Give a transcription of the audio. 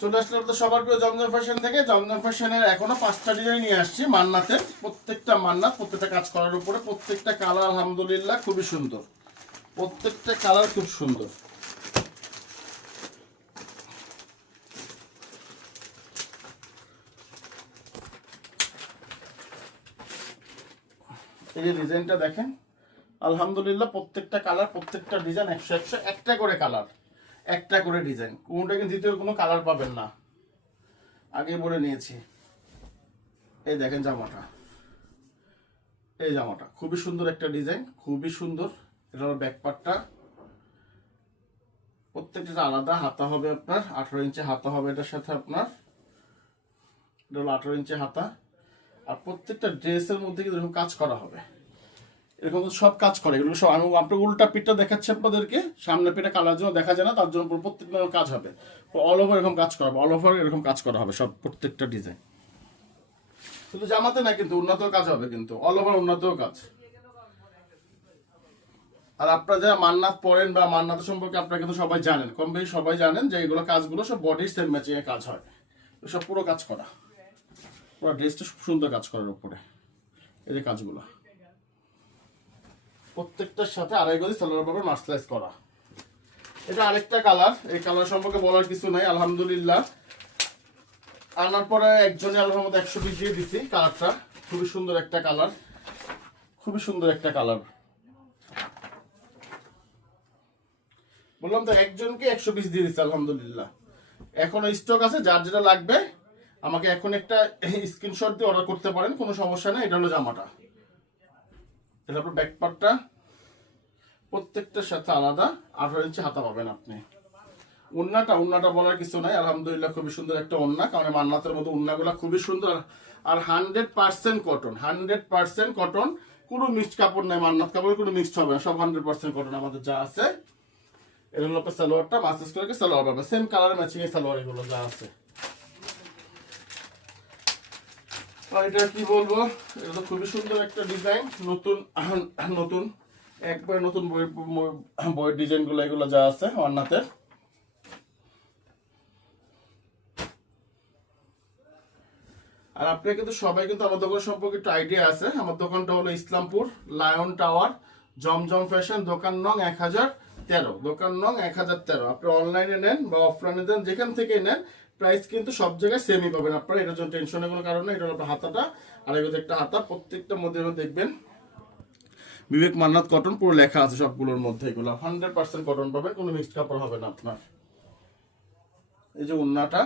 চলে আসলে তো সবার প্রিয় জমজম ফ্যাশন থেকে। জমজম ফ্যাশনের এখনো 5টা ডিজাইন নিয়ে আসছি মান্নাতের। প্রত্যেকটা মান্নাত, প্রত্যেকটা কাজ করার উপরে, প্রত্যেকটা কালার আলহামদুলিল্লাহ খুবই সুন্দর, প্রত্যেকটা কালার খুব সুন্দর। এই যে ডিজাইনটা দেখেন, আলহামদুলিল্লাহ প্রত্যেকটা কালার, প্রত্যেকটা ডিজাইন 100 একটা করে কালার, একটা করে ডিজাইন, কোনটা কিন্তু দ্বিতীয় কোনো কালার পাবেন না। আগে বলে নিয়েছি। এই দেখেন জামাটা, এই জামাটা খুবই সুন্দর একটা ডিজাইন, খুবই সুন্দর। এটা হলো ব্যাক পার্টটা, প্রত্যেকটা আলাদা হাতা হবে আপনার, 18 ইঞ্চি হাতা হবে এটার সাথে আপনার। এটা হলো 18 ইঞ্চি হাতা। আর প্রত্যেকটা ড্রেসের মধ্যে কিন্তু এরকম কাজ করা হবে, এরকম সব কাজ করে এগুলো সব। আমি আপনার উল্টা পিঠটা দেখাচ্ছি আপনাদেরকে, সামনে পিঠটা কালার জন্য দেখা যায় না, তার জন্য প্রত্যেকটা কাজ হবে অল ওভার, এরকম কাজ করা হবে, অল ওভার এরকম কাজ করা হবে সব, প্রত্যেকটা ডিজাইন। শুধু জামাতে না কিন্তু, উন্নত কাজ হবে কিন্তু, অল ওভার উন্নত কাজ। আর আপনারা যারা মান্নাত পড়েন বা মান্নাত সম্পর্কে আপনারা কিন্তু সবাই জানেন, কম বেশি সবাই জানেন যে এগুলো কাজগুলো সব বডির সেম ম্যাচিং এর কাজ হয়, সব পুরো কাজ করা, পুরো ড্রেসটা সুন্দর কাজ করার উপরে এই যে কাজগুলো। প্রত্যেকটার সাথে আড়াই গজ সালোয়ার পাবে মার্সলাইজ করা। এটা আরেকটা কালার, এই কালার সম্পর্কে বলার কিছু নাই আলহামদুলিল্লাহ। আনার পরে একজনে আলহামদ 120 দিয়ে দিছি। কালারটা খুবই সুন্দর একটা কালার, খুবই সুন্দর একটা কালার। বললাম তো একজনকে 120 দিয়ে দিচ্ছি আলহামদুলিল্লাহ। এখনো স্টক আছে, যার যেটা লাগবে আমাকে এখন একটা স্ক্রিনশট দিয়ে অর্ডার করতে পারেন, কোনো সমস্যা নেই। এটা হলো জামাটা, এটা আপনার ব্যাক পার্টটা, প্রত্যেকটার সাথে আলাদা 18 ইঞ্চি হাতা পাবেন আপনি। উন্নাটা বলার কিছু নাই আলহামদুলিল্লাহ, খুবই সুন্দর একটা ওন্না, কারণ মান্নাতের মতো উন্নাগুলো খুবই সুন্দর। আর 100% কটন, 100% কটন, কোনো মিক্সড কাপড় নাই। মান্নাত কাপড় কোনো মিক্সড হবে না, সব 100% কটন আমাদের যা আছে। এটা হলো আপনার সালোয়ারটা, মাস্টার্স করে সালোয়ার পাবে, সেম কালার ম্যাচিং এর সালোয়ার এগুলো যা আছে। আর এটা কি বলবো, এটা তো খুবই সুন্দর একটা ডিজাইন, নতুন নতুন একবার নতুন বইয়ের ডিজাইনগুলো এগুলো যা আছে মান্নাতের। আর আপনারা কিন্তু সবাই কিন্তু আমার দোকান সম্পর্কে একটু আইডিয়া আছে। আমার দোকানটা হলো ইসলামপুর লায়ন টাওয়ার, জমজম ফ্যাশন, দোকান নং 1013, দোকান নং 1013। আপনি অনলাইনে নেন বা অফলাইনে দেন, যেখান থেকে নেন প্রাইস কিন্তু সব জায়গায় সেমই পাবেন আপনারা, এটার জন্য টেনশনের কোনো কারণ নেই। এটা হলো হাতাটা, আর এগুলো একটা হাতা, প্রত্যেকটার মধ্যে দেখবেন বিবেক মান্নাত কটন পুরো লেখা আছে সবগুলোর মধ্যে। এগুলো 100% কটন পাবেন, কোনো মিক্সড কাপড় হবে না আপনার। এই যে উন্নাটা,